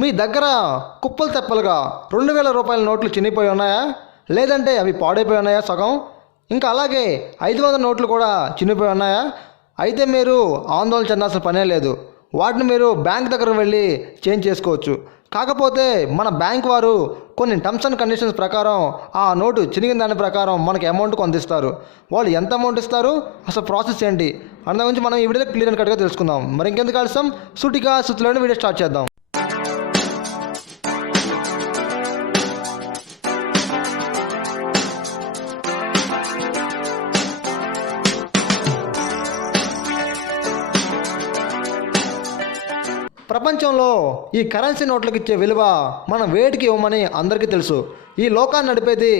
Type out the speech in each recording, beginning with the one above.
మీ దగ్గర కుప్పలు తెప్పలుగా 2000 రూపాయల నోట్లు చినిగిపోయి ఉన్నాయా? లేదంటే అవి పాడైపోయి ఉన్నాయా సగం? ఇంకా అలాగే 500 నోట్లు కూడా చినిగిపోయి ఉన్నాయా? అయితే మీరు ఆందోళన చెందాల్సిన పనే లేదు. వాటిని మీరు బ్యాంక్ దగ్గరకు వెళ్ళి చేంజ్ చేసుకోవచ్చు. కాకపోతే మన బ్యాంక్ వారు కొన్ని టర్మ్స్ అండ్ కండిషన్స్ ప్రకారం ఆ నోటు చినిగిన దాని ప్రకారం మనకి అమౌంట్ కొంత ఇస్తారు. వాళ్ళు ఎంత అమౌంట్ ఇస్తారు, అసలు ప్రాసెస్ ఏంటి అన్న గురించి మనం ఈ వీడియోలో క్లియర్ అండ్ కట్గా తెలుసుకుందాం. మరి ఇంకెందుకు ఆలస్యం, సూటిగా సుత్తులోని వీడియో స్టార్ట్ చేద్దాం. ప్రపంచంలో ఈ కరెన్సీ నోట్లకు ఇచ్చే విలువ మనం వేటికి ఇవ్వమని అందరికీ తెలుసు. ఈ లోకాన్ని నడిపేది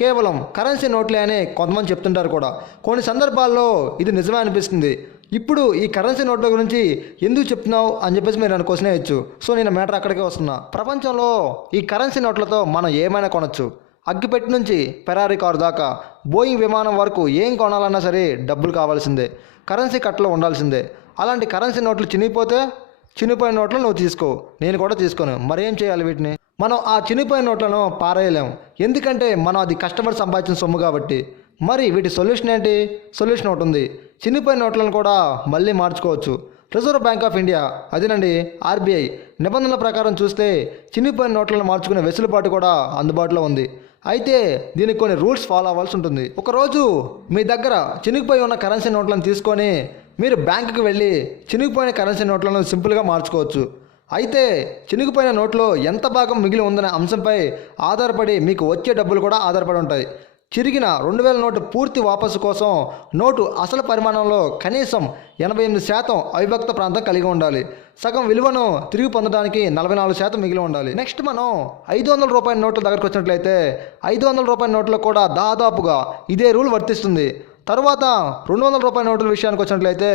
కేవలం కరెన్సీ నోట్లే అని కొంతమంది చెప్తుంటారు కూడా. కొన్ని సందర్భాల్లో ఇది నిజమే అనిపిస్తుంది. ఇప్పుడు ఈ కరెన్సీ నోట్ల గురించి ఎందుకు చెప్తున్నావు అని చెప్పేసి మీరు నన్ను క్వశ్చన్ వేయచ్చు. సో నేను మ్యాటర్ అక్కడికే వస్తున్నా. ప్రపంచంలో ఈ కరెన్సీ నోట్లతో మనం ఏమైనా కొనొచ్చు. అగ్గిపెట్టి నుంచి ఫెరారీ కారు దాకా, బోయింగ్ విమానం వరకు ఏం కొనాలన్నా సరే డబ్బులు కావాల్సిందే, కరెన్సీ కట్టలో ఉండాల్సిందే. అలాంటి కరెన్సీ నోట్లు చినిగిపోయిన నోట్లు నువ్వు తీసుకో, నేను కూడా తీసుకోను. మరేం చేయాలి వీటిని? మనం ఆ చినిగిపోయిన నోట్లను పారేయలేము, ఎందుకంటే మనం అది కస్టమర్ సంపాదించిన సొమ్ము కాబట్టి. మరి వీటి సొల్యూషన్ ఏంటి? సొల్యూషన్ ఒకటి ఉంది. చినిగిపోయిన నోట్లను కూడా మళ్ళీ మార్చుకోవచ్చు. రిజర్వ్ బ్యాంక్ ఆఫ్ ఇండియా, అదేనండి ఆర్బీఐ నిబంధనల ప్రకారం చూస్తే చినిగిపోయిన నోట్లను మార్చుకునే వెసులుబాటు కూడా అందుబాటులో ఉంది. అయితే దీనికి కొన్ని రూల్స్ ఫాలో అవ్వాల్సి ఉంటుంది. ఒకరోజు మీ దగ్గర చినిగిపోయి ఉన్న కరెన్సీ నోట్లను తీసుకొని మీరు బ్యాంకుకి వెళ్ళి చినిగిపోయిన కరెన్సీ నోట్లను సింపుల్గా మార్చుకోవచ్చు. అయితే చినిగిపోయిన నోట్లో ఎంత భాగం మిగిలి ఉందనే అంశంపై ఆధారపడి మీకు వచ్చే డబ్బులు కూడా ఆధారపడి ఉంటాయి. చిరిగిన 2000 నోటు పూర్తి వాపసు కోసం నోటు అసలు పరిమాణంలో కనీసం 88% అవిభక్త ప్రాంతం కలిగి ఉండాలి. సగం విలువను తిరిగి పొందడానికి 44% మిగిలి ఉండాలి. నెక్స్ట్ మనం 500 రూపాయల నోట్ల దగ్గరకు వచ్చినట్లయితే 500 రూపాయల నోట్లో కూడా దాదాపుగా ఇదే రూల్ వర్తిస్తుంది. తర్వాత 200 రూపాయల నోట్ల విషయానికి వచ్చినట్లయితే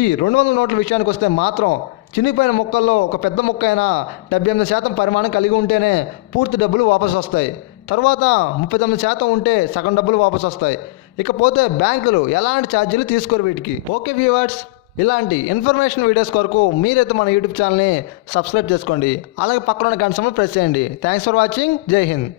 ఈ 200 నోట్ల విషయానికి వస్తే మాత్రం చినిగిపోయిన ముక్కల్లో ఒక పెద్ద ముక్క అయినా 78% పరిమాణం కలిగి ఉంటేనే పూర్తి డబ్బులు వాపసు వస్తాయి. తర్వాత 39% ఉంటే సగం డబ్బులు వాపసు వస్తాయి. ఇకపోతే బ్యాంకులు ఎలాంటి ఛార్జీలు తీసుకోరు వీటికి. ఓకే వ్యూవర్స్, ఇలాంటి ఇన్ఫర్మేషన్ వీడియోస్ కొరకు మీరైతే మన యూట్యూబ్ ఛానల్ని సబ్స్క్రైబ్ చేసుకోండి. అలాగే పక్కన ఉన్న గంట సింబల్ ప్రెస్ చేయండి. Thanks for watching. జై హింద్.